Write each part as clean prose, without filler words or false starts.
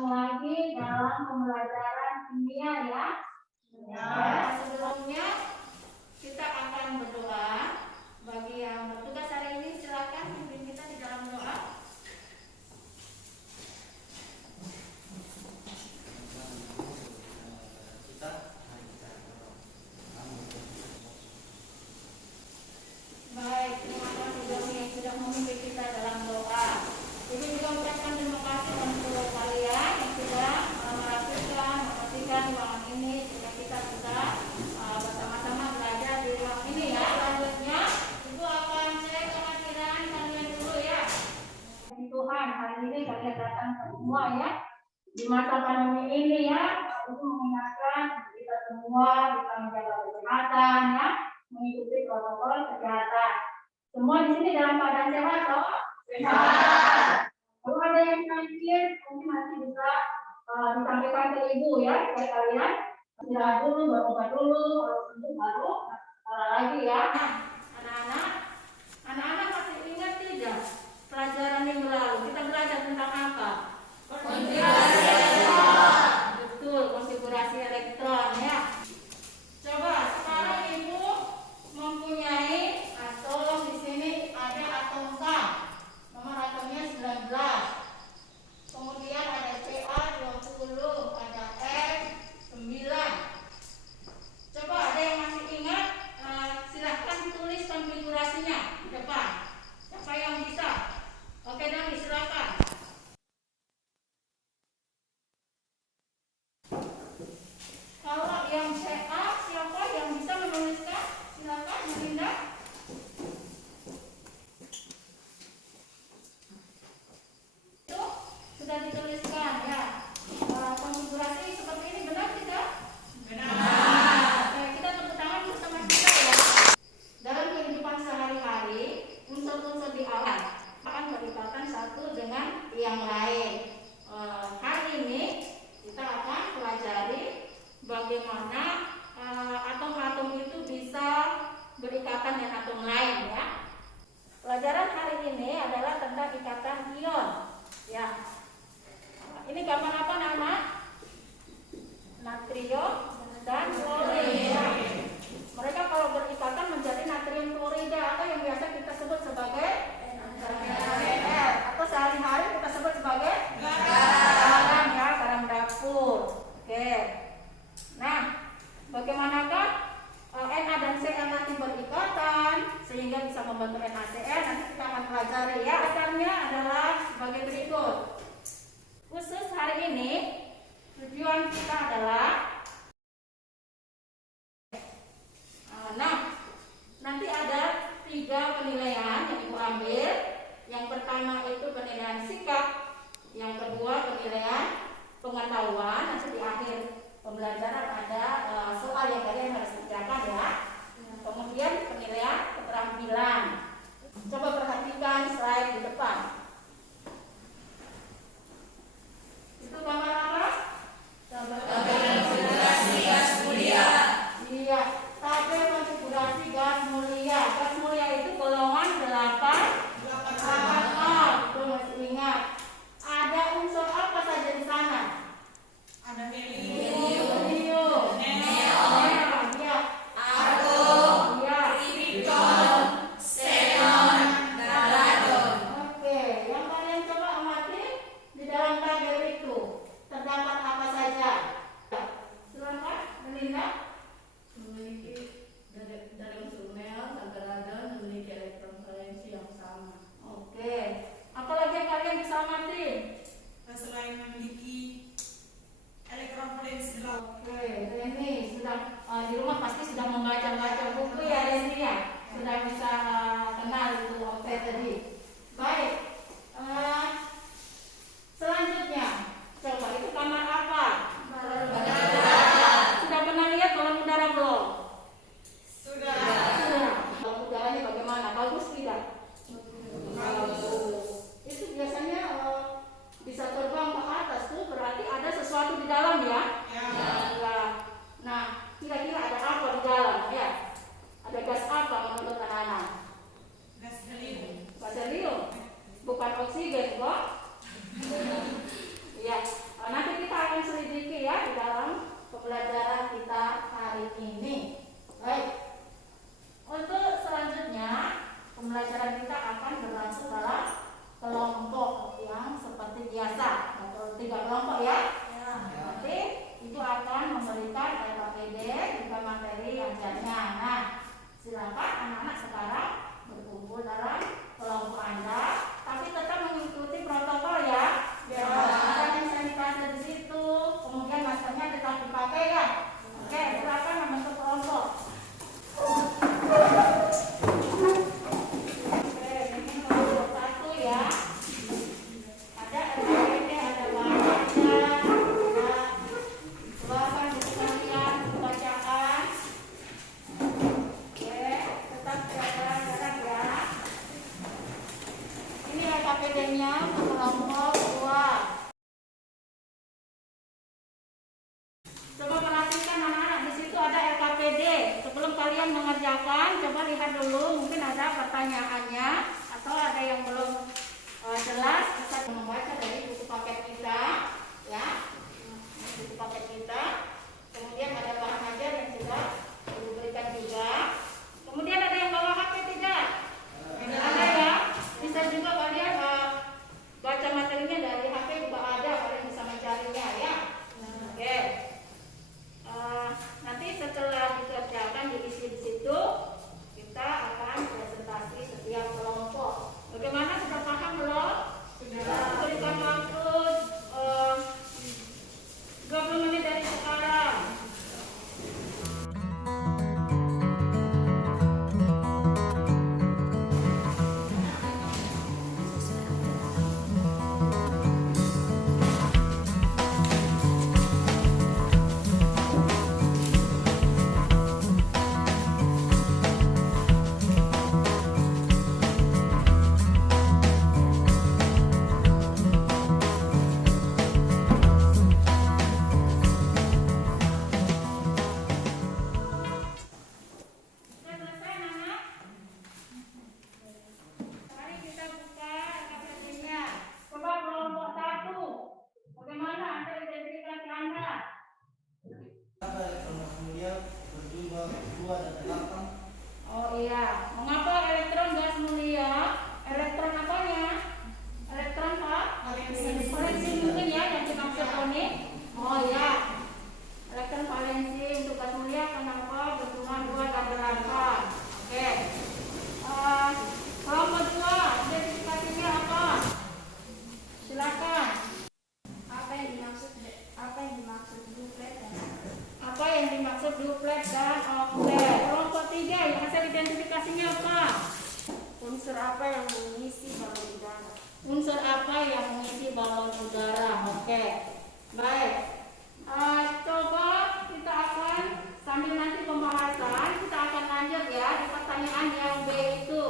bertemu lagi dalam pembelajaran kimia ya. Sebelumnya kita akan berdoa. Bagi yang bertugas hari ini silakan pimpin kita di dalam doa. Baik, terima kasih Doni yang sudah memimpin kita dalam doa. Ibu juga mengucapkan terima kasih untuk kalian yang sudah melakukan, membersihkan ruangan ini sehingga kita bisa bersama-sama belajar di ruang ini ya. Selanjutnya, Ibu akan cek kehadiran kalian dulu ya. Tuhan, hari ini kalian datang semua ya. Di masa pandemi ini ya, Ibu mengingatkan kita semua bisa menjaga kesehatan ya, mengikuti protokol kesehatan. Semua di sini dalam keadaan sehat toh? Sehat. Kalau ada yang sakit, mungkin nanti bisa disampaikan ke ibu ya, supaya kalian istirahat dulu, berobat dulu, kalau sembuh baru lagi ya. Anak-anak masih ingat tidak pelajaran minggu lalu kita belajar tentang apa? Konfigurasi elektron. Betul, konfigurasi elektron ya. Coba sekarang ibu mempunyai atom di sini, ada atom K. Nomor atomnya 19. Kemudian ada Ca20, ada F9. Coba ada yang masih ingat? Silahkan tulis konfigurasinya di depan. Siapa yang bisa? Oke, Dami, silakan. Kalau yang Ca, siapa yang bisa menuliskan? Silakan, Melinda. Itu sudah dituliskan ya. Konfigurasi seperti ini benar tidak? Benar. Oke, kita tepuk tangan bersama kita ya. Dalam kehidupan sehari-hari, unsur-unsur di alam akan berikatan satu dengan yang lain. Hari ini kita akan pelajari bagaimana atom-atom itu bisa berikatan dengan atom lain ya. Pelajaran hari ini adalah tentang ikatan ion ya. Ini gambar apa nama? Natrium dan klorida. Mereka kalau berikatan menjadi natrium klorida atau yang biasa kita sebut sebagai NaCl atau sehari-hari kita sebut sebagai garam ya, garam dapur. Oke. Nah, bagaimanakah Na dan Cl nanti berikatan sehingga bisa membentuk NaCl? Nanti kita akan pelajari ya. Asalnya adalah sebagai berikut. Khusus hari ini tujuan kita adalah nanti ada 3 penilaian yang Ibu ambil. Yang pertama itu penilaian sikap, yang kedua penilaian pengetahuan, nanti di akhir pembelajaran ada soal yang kalian harus kerjakan ya. Kemudian penilaian keterampilan. Coba perhatikan slide di depan. Itu gambar apa? Tabel konfigurasi gas mulia. Iya, tabel konfigurasi gas mulia. Gas mulia itu golongan 8A. Itu masih ingat. Ada unsur apa saja di sana? Ada helium, neon, argon, krypton, xenon, dan radon. Oke, yang kalian coba amati di dalam tabel itu terdapat apa saja? Silakan, Melinda. Memiliki dari unsur neon sampai radon memiliki elektron valensi yang sama. Oke, apalagi yang kalian bisa amati? Selain memiliki elektron valensi. Oke, Reni sudah di rumah pasti sudah membaca buku ya Reni ya, sudah bisa kenal itu OP tadi. Baik, selanjutnya coba itu kamar apa? Sudah pernah lihat balon udara belum? Sudah. Balon udaranya bagaimana? Bagus tidak? Bagus. Itu biasanya bisa terbang ke atas tuh berarti ada sesuatu di dalam ya? Ya. Nah, kira-kira ada apa di dalam ya? Ada gas apa menurut anak-anak? kali ini. Baik. Untuk selanjutnya pembelajaran kita akan berlangsung dalam kelompok yang seperti biasa, atau 3 kelompok ya. Nanti itu akan memberikan LKPD juga materi ajarnya. Nah, silakan anak-anak sekarang berkumpul dalam kelompok Anda, tapi tetap mengikuti protokol ya. Ada hand sanitizer di situ, kemudian maskernya tetap dipakai ya. Oke, silakan membentuk kelompok. Oke, ini kelompok 1 ya. Ada LKPD, ada bahan ajar, ada bahan sekalian bacaan. Oke, tetap jaga jarak ya. Ini LKPD-nya untuk kelompok 2. Coba perhatikan anak-anak, di situ ada LKPD. Sebelum kalian mengerjakan, coba lihat dulu, mungkin ada pertanyaannya atau ada yang belum jelas. Bisa membaca dari buku paket kita, ya, buku paket kita. Kemudian ada bahan ajar yang sudah diberikan juga. Kemudian ada yang bawa HP tidak? Ada ya. Bisa juga kalian baca materinya dari HP juga ada, kalian bisa mencarinya ya. Oke. Nanti setelah dikerjakan diisi di situ, kita akan presentasi setiap kelompok. Bagaimana, sudah paham belum? Sudah. Berikan waktu 20 menit dari sekarang. Sudah selesai, anak? Mari kita buka LKPD-nya. Coba kelompok 1. Bagaimana Anda identifikasi Anda? Elektron mulia berjumlah 2 dan 8. Oh iya, mengapa elektron gas mulia? Elektron apanya? Elektron Pak? Valensi mungkin ya yang dimaksud ini. Oh iya, elektron valensi untuk gas mulia kenapa berjumlah 2 dan 8? Oke. Kelompok 2, identifikasinya apa? Silakan. Apa yang dimaksud duplet dan Apa yang dimaksud duplet dan oktet? Kelompok 3, yang hasil identifikasinya apa? Unsur apa yang mengisi balon udara? Unsur apa yang mengisi balon udara? Oke, baik. Coba kita akan sambil nanti pembahasan kita akan lanjut ya di pertanyaan yang B itu.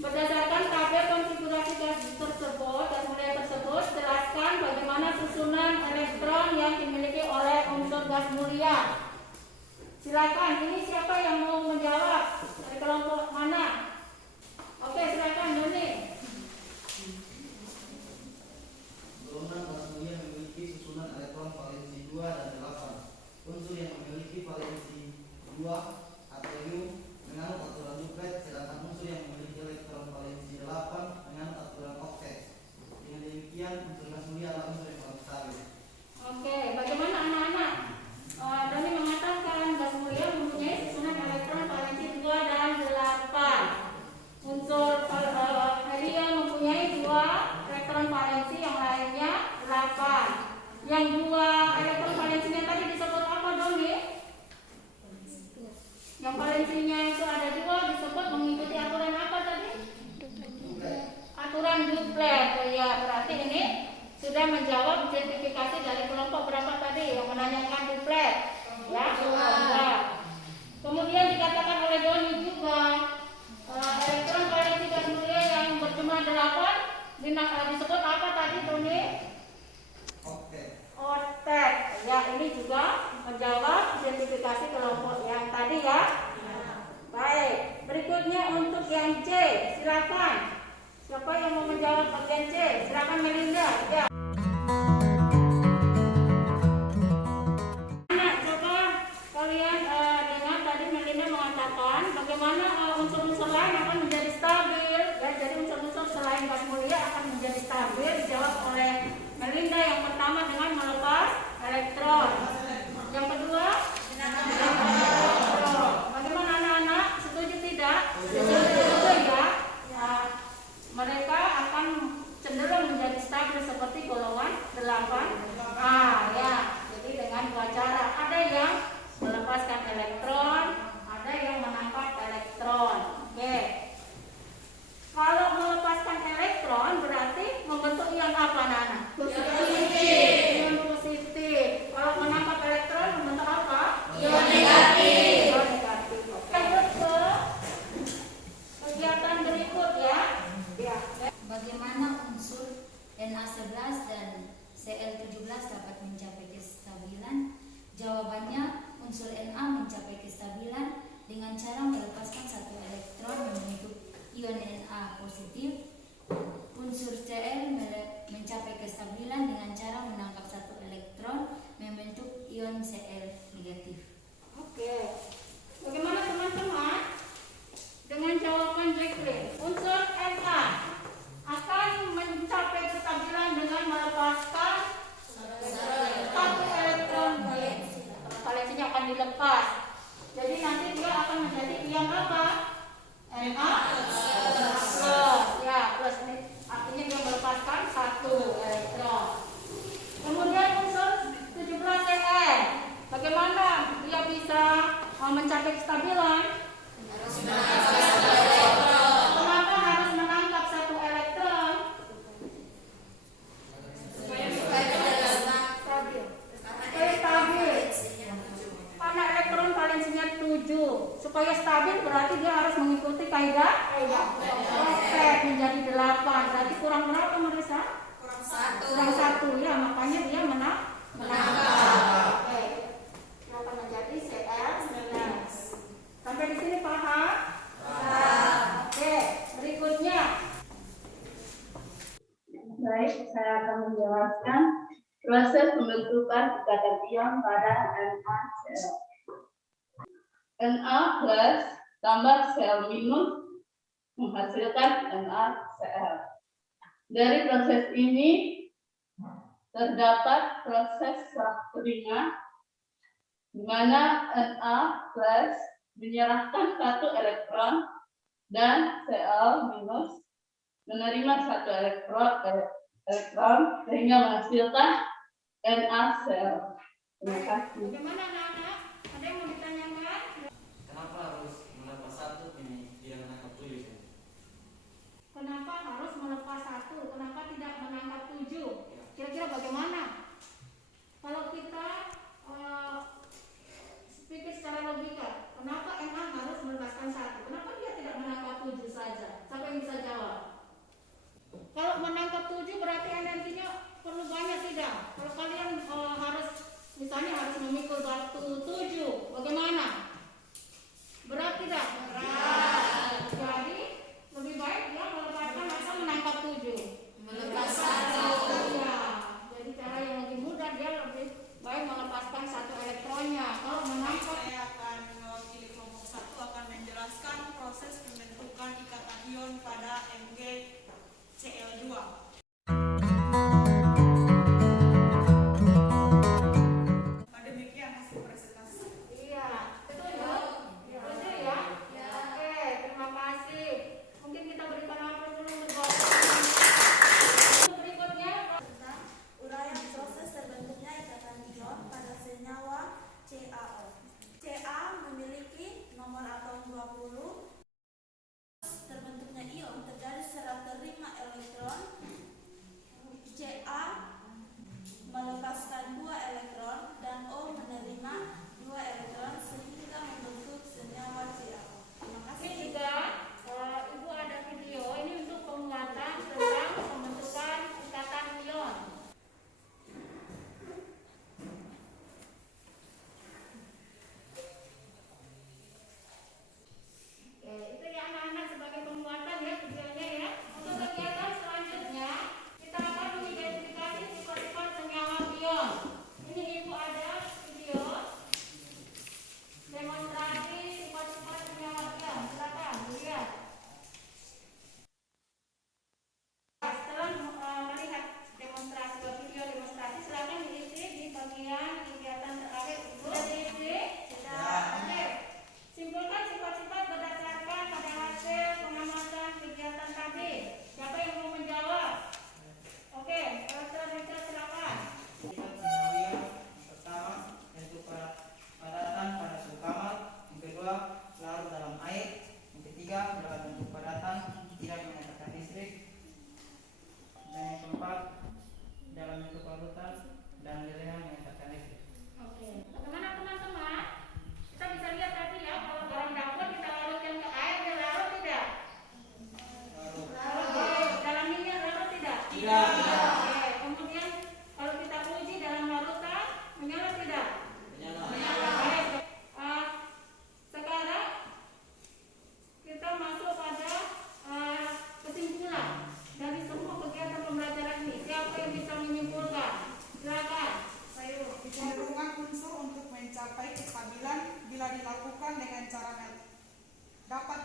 Berdasarkan tabel konfigurasi gas tersebut, gas mulia tersebut, jelaskan bagaimana susunan elektron yang dimiliki oleh unsur gas mulia. Silakan, ini siapa yang mau menjawab? Dari kelompok mana? Oke, silakan Doni. Golongan gas mulia memiliki susunan elektron valensi 2 dan 8. Unsur yang memiliki valensi 2 helium menganut aturan duplet, sedangkan unsur yang memiliki elektron valensi 8 menganut aturan oktet. Dengan demikian, unsur gas mulia adalah unsur yang paling stabil. Oke, bagaimana anak-anak? Doni mengatakan gas mulia mempunyai susunan elektron valensi 2 dan 8. Unsur helium mempunyai 2 elektron valensi, yang lainnya 8. Yang 2 elektron valensinya tadi disebut apa, Doni? Yang valensinya itu ada 2 disebut mengikuti aturan apa tadi? Aturan duplet. Oh ya, berarti ini sudah menjawab identifikasi dari kelompok berapa tadi yang menanyakan duplet? Ya, kelompok. Kemudian dikatakan oleh Doni juga elektron valensi gas mulia yang berjumlah 8 disebut apa tadi, Doni? Oktet. Oktet. Ya, ini juga menjawab identifikasi kelompok yang tadi ya. Baik, berikutnya untuk yang C, silakan. Siapa yang mau menjawab bagian C? Silakan Melinda. Ya. Anak, coba kalian mengatakan bagaimana unsur-unsur lain akan menjadi stabil. Ya, jadi unsur-unsur selain gas mulia akan menjadi stabil. Dijawab oleh Melinda yang pertama dengan melepas elektron. Yang kedua, elektron. Bagaimana anak-anak? Setuju tidak? Setuju ya. Nah, mereka akan cenderung menjadi stabil seperti golongan 8A ya. Jadi dengan dua cara, ada yang melepaskan elektron, ada yang menangkap elektron. Oke. Kalau melepaskan elektron berarti membentuk ion apa, Nana? Positif. Ion positif. Kalau menangkap elektron membentuk apa? Ion negatif. Ion negatif. Lanjut ke kegiatan berikut ya. Ya. Bagaimana unsur Na11 dan Cl17 dapat mencapai kestabilan? Jawabannya, unsur Na mencapai kestabilan dengan cara melepaskan satu elektron membentuk ion Na positif. Unsur Cl mencapai kestabilan dengan cara menangkap satu elektron membentuk ion Cl negatif. Oke. Bagaimana teman-teman? Dengan jawaban Jacqueline, unsur Na akan mencapai kestabilan dengan melepaskan satu elektron valensinya akan dilepas. Jadi nanti dia akan menjadi ion apa? Na plus. Ya, plus ini artinya dia melepaskan satu elektron. Kemudian unsur 17Cl, bagaimana dia bisa mencapai kestabilan? Kenapa harus menangkap satu elektron? Supaya stabil. Karena elektron valensinya 7. Supaya stabil berarti dia harus mengikuti kaidah Oxford menjadi 8. Berarti kurang berapa, Marisa? Kurang 1 ya, makanya dia menangkap. Oke. Dia akan menjadi Cl9. Sampai di sini paham? Oke, berikutnya. Baik, saya akan menjelaskan proses pembentukan ikatan ion pada NaCl. Na plus tambah Cl minus menghasilkan NaCl. Dari proses ini terdapat proses serah terima di mana Na plus menyerahkan satu elektron dan Cl minus menerima satu elektron sehingga menghasilkan NaCl. Terima kasih. Bagaimana anak-anak? Ada yang mau ditanyakan? Kenapa harus melepas satu ini tidak menangkap 7? Kenapa harus melepas 1? Kenapa tidak menangkap 7? Kira-kira bagaimana? Kalau kita pikir secara logika, kenapa Na harus melepaskan 1? Kenapa dia tidak menangkap 7 saja? Siapa yang bisa jawab? Kalau menangkap 7 berarti energinya perlu banyak tidak? Kalau kalian harus misalnya harus memikul batu 7, bagaimana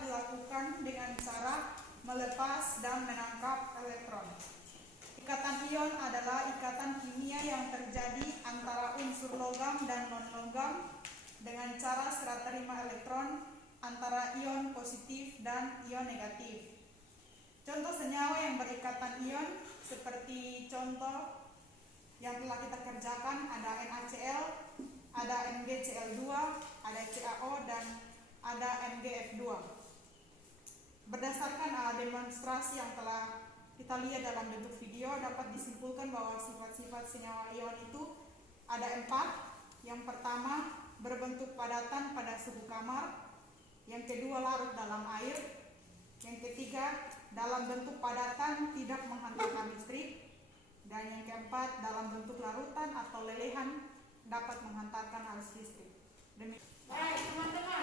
dilakukan dengan cara melepas dan menangkap elektron. Ikatan ion adalah ikatan kimia yang terjadi antara unsur logam dan non-logam dengan cara serah terima elektron antara ion positif dan ion negatif. Contoh senyawa yang berikatan ion seperti contoh yang telah kita kerjakan ada NaCl, ada MgCl2, ada CaO, dan ada MgF2. Berdasarkan demonstrasi yang telah kita lihat dalam bentuk video, dapat disimpulkan bahwa sifat-sifat senyawa ion itu ada 4. Yang pertama, berbentuk padatan pada suhu kamar. Yang kedua, larut dalam air. Yang ketiga, dalam bentuk padatan tidak menghantarkan listrik. Dan yang keempat, dalam bentuk larutan atau lelehan dapat menghantarkan arus listrik. Baik, teman-teman.